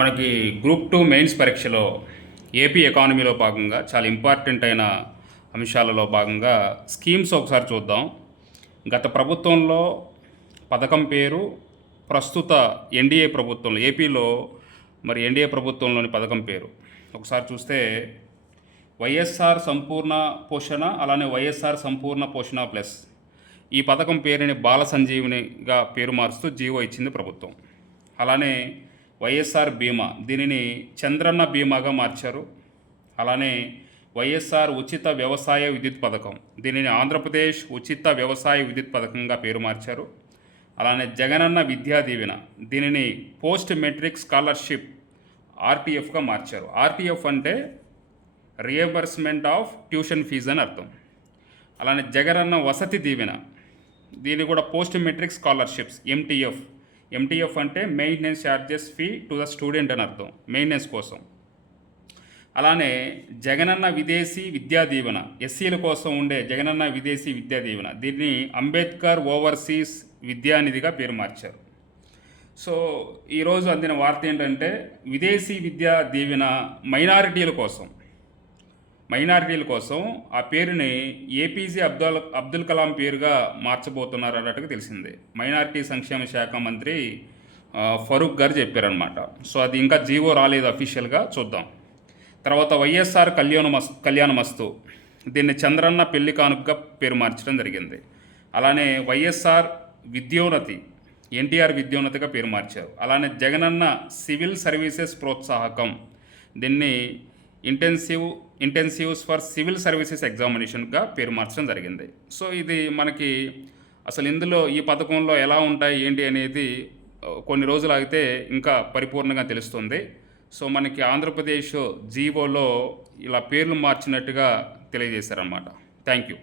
మనకి group two mains పరీక్షలో AP ఎకానమీలో భాగంగా చాలా ఇంపార్టెంట్ అయిన అంశాలలో భాగంగా స్కీమ్స్ ఒకసారి చూద్దాం. గత ప్రభుత్వంలో పథకం పేరు ప్రస్తుత ఎన్డీఏ ప్రభుత్వంలో ఏపీలో మరి ఎన్డీఏ ప్రభుత్వంలోని పథకం పేరు. ఒకసారి చూస్తే వైఎస్ఆర్ సంపూర్ణ పోషణ అలానే వైఎస్ఆర్ సంపూర్ణ పోషణ ప్లస్ ఈ పథకం పేరుని బాల సంజీవినిగా పేరు మారుస్తూ జీవో ఇచ్చింది ప్రభుత్వం. అలానే వైఎస్ఆర్ బీమా దీనిని చంద్రన్న బీమాగా మార్చారు. అలానే వైఎస్ఆర్ ఉచిత వ్యవసాయ విద్యుత్ పథకం. దీనిని ఆంధ్రప్రదేశ్ ఉచిత వ్యవసాయ విద్యుత్ పథకంగా పేరు మార్చారు. అలానే జగనన్న విద్యా దీవెన. దీనిని పోస్ట్ మెట్రిక్ స్కాలర్షిప్ ఆర్టీఎఫ్గా మార్చారు. ఆర్టీఎఫ్ అంటే రియంబర్స్మెంట్ ఆఫ్ ట్యూషన్ ఫీజు అని అర్థం. అలానే జగనన్న వసతి దీవెన. దీని కూడా post matric scholarships MTF MTF అంటే maintenance charges fee to the student అని అర్థం మెయింటెనెన్స్ కోసం. అలానే జగనన్న విదేశీ విద్యా దీవెన ఎస్సీల కోసం ఉండే జగనన్న విదేశీ విద్యా దీవెన దీన్ని అంబేద్కర్ ఓవర్సీస్ విద్యానిధిగా పేరు మార్చారు. సో ఈరోజు అందిన వార్త ఏంటంటే విదేశీ విద్యా దీవెన మైనారిటీల కోసం. మైనారిటీల కోసం ఆ పేరుని ఏపీజే అబ్దుల్ అబ్దుల్ కలాం పేరుగా మార్చబోతున్నారు అన్నట్టుగా తెలిసింది. మైనారిటీ సంక్షేమ శాఖ మంత్రి ఫరూక్ గారు చెప్పారనమాట సో అది ఇంకా జీవో రాలేదు అఫీషియల్గా చూద్దాం. తర్వాత వైఎస్ఆర్ కళ్యాణ మస్ కళ్యాణ మస్తు. దీన్ని చంద్రన్న పెళ్ళి కానుకగా పేరు మార్చడం జరిగింది. అలానే వైఎస్ఆర్ విద్యోన్నతి ఎన్టీఆర్ విద్యోన్నతిగా పేరు మార్చారు. అలానే జగనన్న సివిల్ సర్వీసెస్ ప్రోత్సాహకం. దీన్ని intensive intensives for civil services ఎగ్జామినేషన్గా పేరు మార్చడం జరిగింది. సో ఇది మనకి అసలు ఇందులో ఈ పథకంలో ఎలా ఉంటాయి ఏంటి అనేది కొన్ని రోజులు ఆగితే ఇంకా పరిపూర్ణంగా తెలుస్తుంది. సో మనకి ఆంధ్రప్రదేశ్ జీవోలో ఇలా పేర్లు మార్చినట్టుగా తెలియజేశారన్నమాట. Thank you.